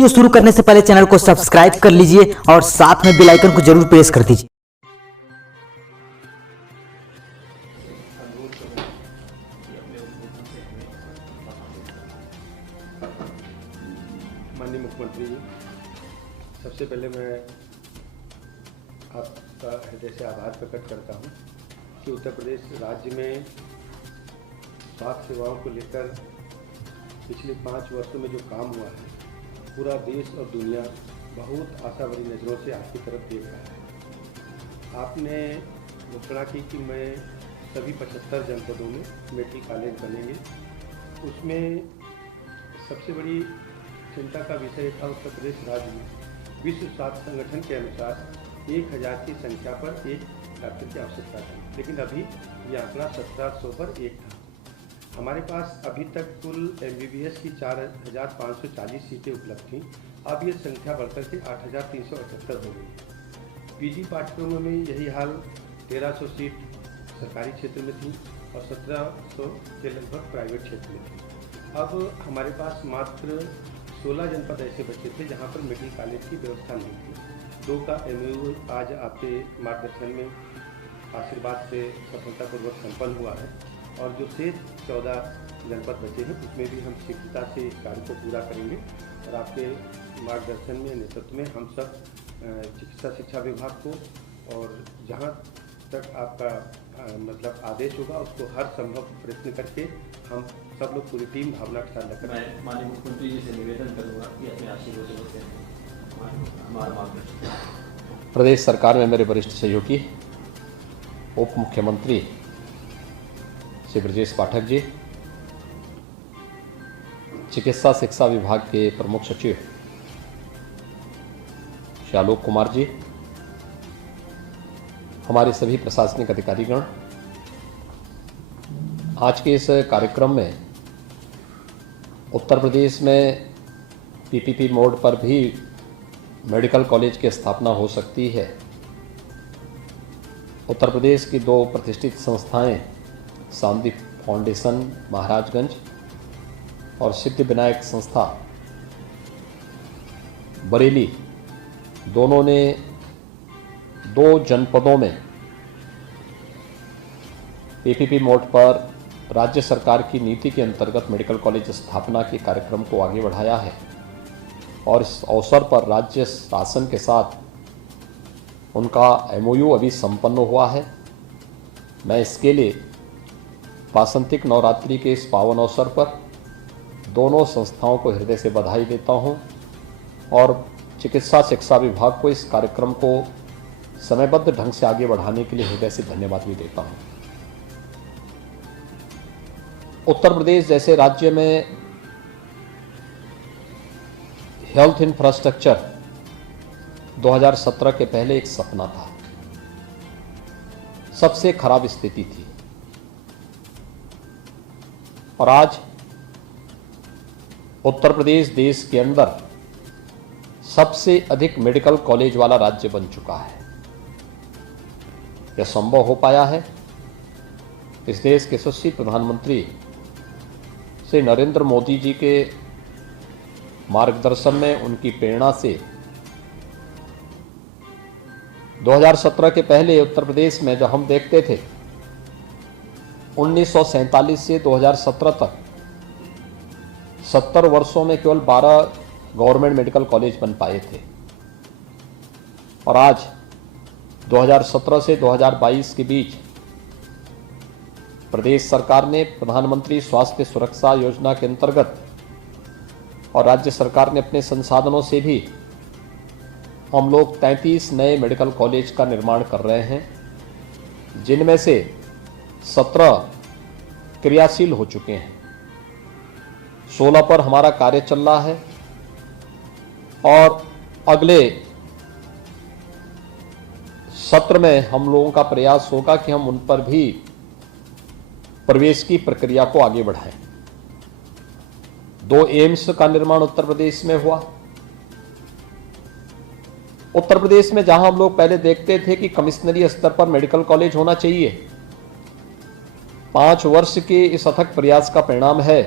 Video शुरू करने से पहले चैनल को सब्सक्राइब कर लीजिए और साथ में बेल आइकन को जरूर प्रेस कर दीजिए। माननीय मुख्यमंत्री जी, सबसे पहले मैं आपका हृदय से आभार प्रकट करता हूं कि उत्तर प्रदेश राज्य में स्वास्थ्य सेवाओं को लेकर पिछले 5 वर्षों में जो काम हुआ है, पूरा देश और दुनिया बहुत आशाभरी नज़रों से आपकी तरफ देख रहा है। आपने घोषणा की कि मैं सभी 75 जनपदों में मेडिकल कॉलेज बनेंगे। उसमें सबसे बड़ी चिंता का विषय था उत्तर प्रदेश राज्य में विश्व स्वास्थ्य संगठन के अनुसार 1000 की संख्या पर एक डॉक्टर की आवश्यकता थी, लेकिन अभी यह आंकड़ा 1700 पर 1 था। हमारे पास अभी तक कुल MBBS की 4540 सीटें उपलब्ध थीं। अब ये संख्या बढ़कर के 8378 हो गई है। PG पाठ्यक्रमों में यही हाल 1300 सीट सरकारी क्षेत्र में थी और 1700 के लगभग प्राइवेट क्षेत्र में थी। अब हमारे पास मात्र 16 जनपद ऐसे बचे थे जहां पर मेडिकल कॉलेज की व्यवस्था नहीं थी। 2 का MOU आज आपके मार्गदर्शन में आशीर्वाद से सफलतापूर्वक संपन्न हुआ है और जो शेष 14 जनपद बचे हैं उसमें भी हम शीघ्रता से इस कार्य को पूरा करेंगे और आपके मार्गदर्शन में नेतृत्व में हम सब चिकित्सा शिक्षा विभाग को और जहां तक आपका मतलब आदेश होगा उसको हर संभव प्रयत्न करके हम सब लोग पूरी टीम भावना के साथ लेकर मैं माननीय मुख्यमंत्री जी से निवेदन करूंगा कि अपने आशीर्वाद से होते हैं हमारा मार्गदर्शन। प्रदेश सरकार में मेरे वरिष्ठ सहयोगी उप मुख्यमंत्री श्री ब्रजेश पाठक जी, चिकित्सा शिक्षा विभाग के प्रमुख सचिव श्री आलोक कुमार जी, हमारे सभी प्रशासनिक अधिकारीगण, आज के इस कार्यक्रम में उत्तर प्रदेश में PPP मोड पर भी मेडिकल कॉलेज की स्थापना हो सकती है। उत्तर प्रदेश की 2 प्रतिष्ठित संस्थाएं शांति फाउंडेशन महाराजगंज और सिद्धि विनायक संस्था बरेली, दोनों ने 2 जनपदों में PPP मोड पर राज्य सरकार की नीति के अंतर्गत मेडिकल कॉलेज स्थापना के कार्यक्रम को आगे बढ़ाया है और इस अवसर पर राज्य शासन के साथ उनका MOU अभी संपन्न हुआ है। मैं इसके लिए वासंतिक नवरात्रि के इस पावन अवसर पर दोनों संस्थाओं को हृदय से बधाई देता हूं और चिकित्सा शिक्षा विभाग को इस कार्यक्रम को समयबद्ध ढंग से आगे बढ़ाने के लिए हृदय से धन्यवाद भी देता हूं। उत्तर प्रदेश जैसे राज्य में हेल्थ इंफ्रास्ट्रक्चर 2017 के पहले एक सपना था, सबसे खराब स्थिति थी और आज उत्तर प्रदेश देश के अंदर सबसे अधिक मेडिकल कॉलेज वाला राज्य बन चुका है। यह संभव हो पाया है इस देश के यशस्वी प्रधानमंत्री श्री नरेंद्र मोदी जी के मार्गदर्शन में, उनकी प्रेरणा से। 2017 के पहले उत्तर प्रदेश में जब हम देखते थे 1947 से 2017 तक 70 वर्षों में केवल 12 गवर्नमेंट मेडिकल कॉलेज बन पाए थे और आज 2017 से 2022 के बीच प्रदेश सरकार ने प्रधानमंत्री स्वास्थ्य सुरक्षा योजना के अंतर्गत और राज्य सरकार ने अपने संसाधनों से भी हम लोग 33 नए मेडिकल कॉलेज का निर्माण कर रहे हैं, जिनमें से 17 क्रियाशील हो चुके हैं। 16 पर हमारा कार्य चल रहा है और अगले सत्र में हम लोगों का प्रयास होगा कि हम उन पर भी प्रवेश की प्रक्रिया को आगे बढ़ाएं। 2 एम्स का निर्माण उत्तर प्रदेश में हुआ। उत्तर प्रदेश में जहां हम लोग पहले देखते थे कि कमिश्नरी स्तर पर मेडिकल कॉलेज होना चाहिए, 5 वर्ष के इस अथक प्रयास का परिणाम है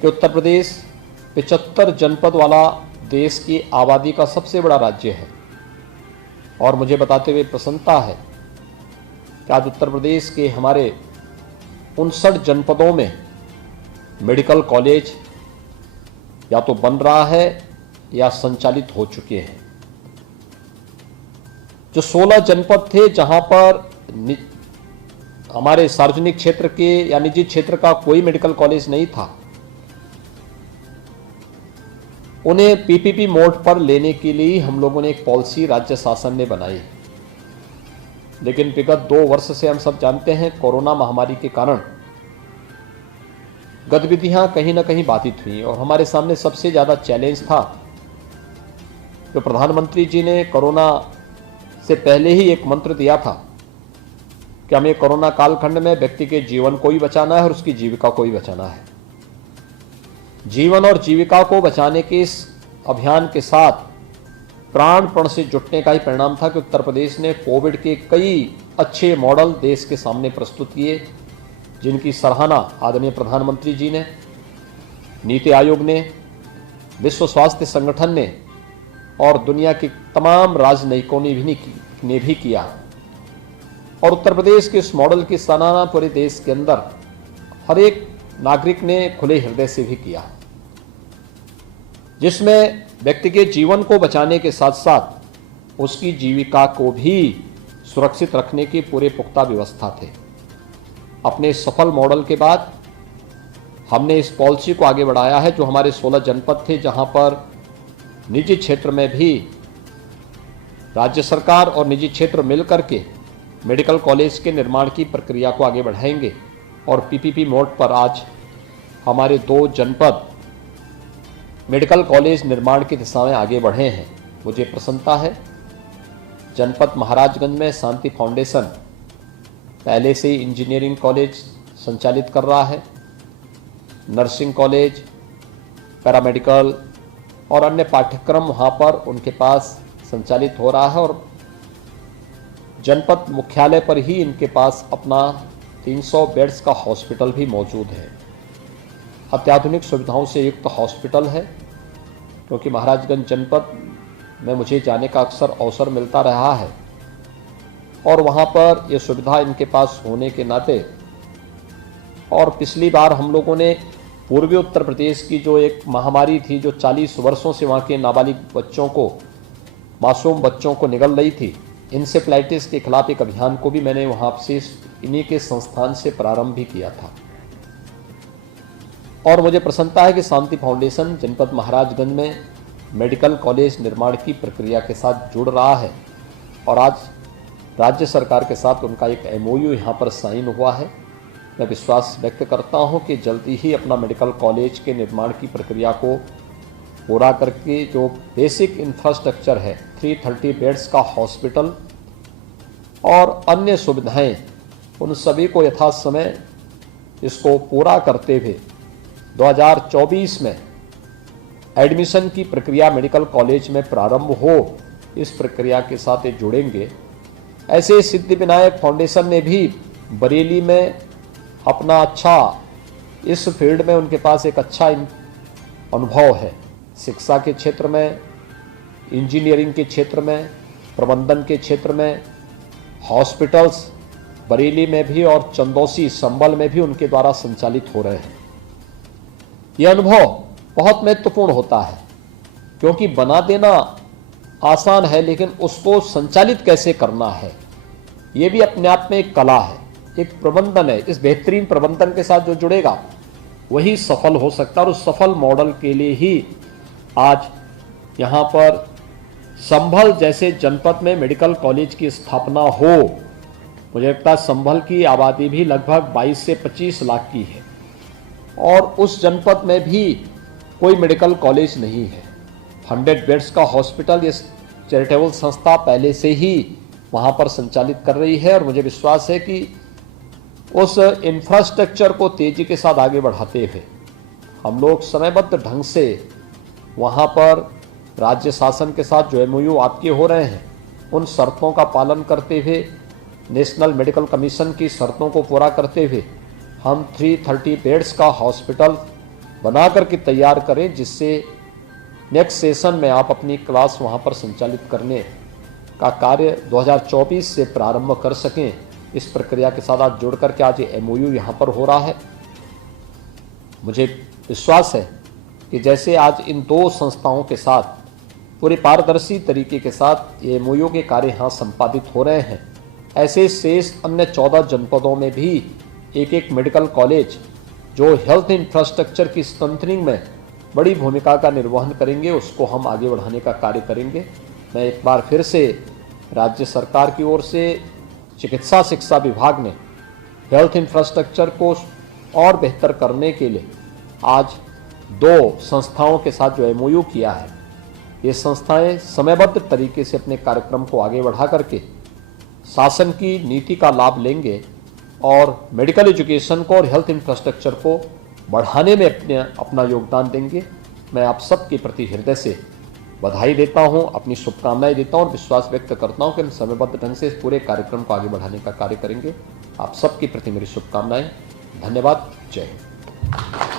कि उत्तर प्रदेश 75 जनपद वाला देश की आबादी का सबसे बड़ा राज्य है। और मुझे बताते हुए प्रसन्नता है कि आज उत्तर प्रदेश के हमारे 59 जनपदों में मेडिकल कॉलेज या तो बन रहा है या संचालित हो चुके हैं। जो 16 जनपद थे जहां पर हमारे सार्वजनिक क्षेत्र के या निजी क्षेत्र का कोई मेडिकल कॉलेज नहीं था, उन्हें पीपीपी मोड पर लेने के लिए हम लोगों ने एक पॉलिसी राज्य शासन ने बनाई। लेकिन विगत 2 वर्ष से हम सब जानते हैं कोरोना महामारी के कारण गतिविधियां कहीं ना कहीं बाधित हुई और हमारे सामने सबसे ज़्यादा चैलेंज था जो प्रधानमंत्री जी ने कोरोना से पहले ही एक मंत्र दिया था कि हमें कोरोना कालखंड में व्यक्ति के जीवन को ही बचाना है और उसकी जीविका को ही बचाना है। जीवन और जीविका को बचाने के इस अभियान के साथ प्राणपण से जुटने का ही परिणाम था कि उत्तर प्रदेश ने कोविड के कई अच्छे मॉडल देश के सामने प्रस्तुत किए, जिनकी सराहना आदरणीय प्रधानमंत्री जी ने, नीति आयोग ने, विश्व स्वास्थ्य संगठन ने और दुनिया के तमाम राजनयिकों ने भी किया। और उत्तर प्रदेश के इस मॉडल की सराहना पूरे देश के अंदर हर एक नागरिक ने खुले हृदय से भी किया, जिसमें व्यक्ति के जीवन को बचाने के साथ साथ उसकी जीविका को भी सुरक्षित रखने की पूरे पुख्ता व्यवस्था थे। अपने सफल मॉडल के बाद हमने इस पॉलिसी को आगे बढ़ाया है। जो हमारे 16 जनपद थे जहां पर निजी क्षेत्र में भी राज्य सरकार और निजी क्षेत्र मिलकर के मेडिकल कॉलेज के निर्माण की प्रक्रिया को आगे बढ़ाएंगे और पीपीपी मोड पर आज हमारे 2 जनपद मेडिकल कॉलेज निर्माण की दिशा में आगे बढ़े हैं। मुझे प्रसन्नता है जनपद महाराजगंज में शांति फाउंडेशन पहले से ही इंजीनियरिंग कॉलेज संचालित कर रहा है, नर्सिंग कॉलेज, पैरामेडिकल और अन्य पाठ्यक्रम वहाँ पर उनके पास संचालित हो रहा है और जनपद मुख्यालय पर ही इनके पास अपना 300 बेड्स का हॉस्पिटल भी मौजूद है। अत्याधुनिक सुविधाओं से युक्त हॉस्पिटल है, क्योंकि महाराजगंज जनपद में मुझे जाने का अक्सर अवसर मिलता रहा है और वहाँ पर ये सुविधा इनके पास होने के नाते, और पिछली बार हम लोगों ने पूर्वी उत्तर प्रदेश की जो एक महामारी थी जो 40 वर्षों से वहाँ के नाबालिग बच्चों को, मासूम बच्चों को निगल रही थी, इंसेफ्लाइटिस के खिलाफ एक अभियान को भी मैंने वहाँ से इन्हीं के संस्थान से प्रारंभ भी किया था। और मुझे प्रसन्नता है कि शांति फाउंडेशन जनपद महाराजगंज में मेडिकल कॉलेज निर्माण की प्रक्रिया के साथ जुड़ रहा है और आज राज्य सरकार के साथ उनका एक MOU यहाँ पर साइन हुआ है। मैं विश्वास व्यक्त करता हूँ कि जल्दी ही अपना मेडिकल कॉलेज के निर्माण की प्रक्रिया को पूरा करके जो बेसिक इंफ्रास्ट्रक्चर है 330 बेड्स का हॉस्पिटल और अन्य सुविधाएं, उन सभी को यथासमय इसको पूरा करते हुए 2024 में एडमिशन की प्रक्रिया मेडिकल कॉलेज में प्रारंभ हो, इस प्रक्रिया के साथ ये जुड़ेंगे। ऐसे सिद्धिविनायक फाउंडेशन ने भी बरेली में अपना अच्छा, इस फील्ड में उनके पास एक अच्छा अनुभव है, शिक्षा के क्षेत्र में, इंजीनियरिंग के क्षेत्र में, प्रबंधन के क्षेत्र में, हॉस्पिटल्स बरेली में भी और चंदौसी संभल में भी उनके द्वारा संचालित हो रहे हैं। यह अनुभव बहुत महत्वपूर्ण होता है, क्योंकि बना देना आसान है लेकिन उसको संचालित कैसे करना है ये भी अपने आप में एक कला है, एक प्रबंधन है। इस बेहतरीन प्रबंधन के साथ जो जुड़ेगा वही सफल हो सकता है और उस सफल मॉडल के लिए ही आज यहाँ पर संभल जैसे जनपद में मेडिकल कॉलेज की स्थापना हो। मुझे लगता है संभल की आबादी भी लगभग 22 से 25 लाख की है और उस जनपद में भी कोई मेडिकल कॉलेज नहीं है। 100 बेड्स का हॉस्पिटल ये चैरिटेबल संस्था पहले से ही वहाँ पर संचालित कर रही है और मुझे विश्वास है कि उस इंफ्रास्ट्रक्चर को तेजी के साथ आगे बढ़ाते हुए हम लोग समयबद्ध ढंग से वहाँ पर राज्य शासन के साथ जो MOU आपके हो रहे हैं उन शर्तों का पालन करते हुए, नेशनल मेडिकल कमीशन की शर्तों को पूरा करते हुए हम 330 बेड्स का हॉस्पिटल बना करके तैयार करें, जिससे नेक्स्ट सेशन में आप अपनी क्लास वहाँ पर संचालित करने का कार्य 2024 से प्रारंभ कर सकें। इस प्रक्रिया के साथ आज जुड़ करके आज ये MOU यहाँ पर हो रहा है। मुझे विश्वास है कि जैसे आज इन 2 संस्थाओं के साथ पूरे पारदर्शी तरीके के साथ ये MOU के कार्य यहाँ संपादित हो रहे हैं, ऐसे शेष अन्य 14 जनपदों में भी एक मेडिकल कॉलेज जो हेल्थ इंफ्रास्ट्रक्चर की स्ट्रेंथनिंग में बड़ी भूमिका का निर्वहन करेंगे, उसको हम आगे बढ़ाने का कार्य करेंगे। मैं एक बार फिर से राज्य सरकार की ओर से चिकित्सा शिक्षा विभाग ने हेल्थ इंफ्रास्ट्रक्चर को और बेहतर करने के लिए आज 2 संस्थाओं के साथ जो MOU किया है, ये संस्थाएं समयबद्ध तरीके से अपने कार्यक्रम को आगे बढ़ा करके शासन की नीति का लाभ लेंगे और मेडिकल एजुकेशन को और हेल्थ इंफ्रास्ट्रक्चर को बढ़ाने में अपना योगदान देंगे। मैं आप सबके प्रति हृदय से बधाई देता हूं, अपनी शुभकामनाएं देता हूं और विश्वास व्यक्त करता हूं कि हम समयबद्ध ढंग से इस पूरे कार्यक्रम को आगे बढ़ाने का कार्य करेंगे। आप सबके प्रति मेरी शुभकामनाएं। धन्यवाद। जय हिंद।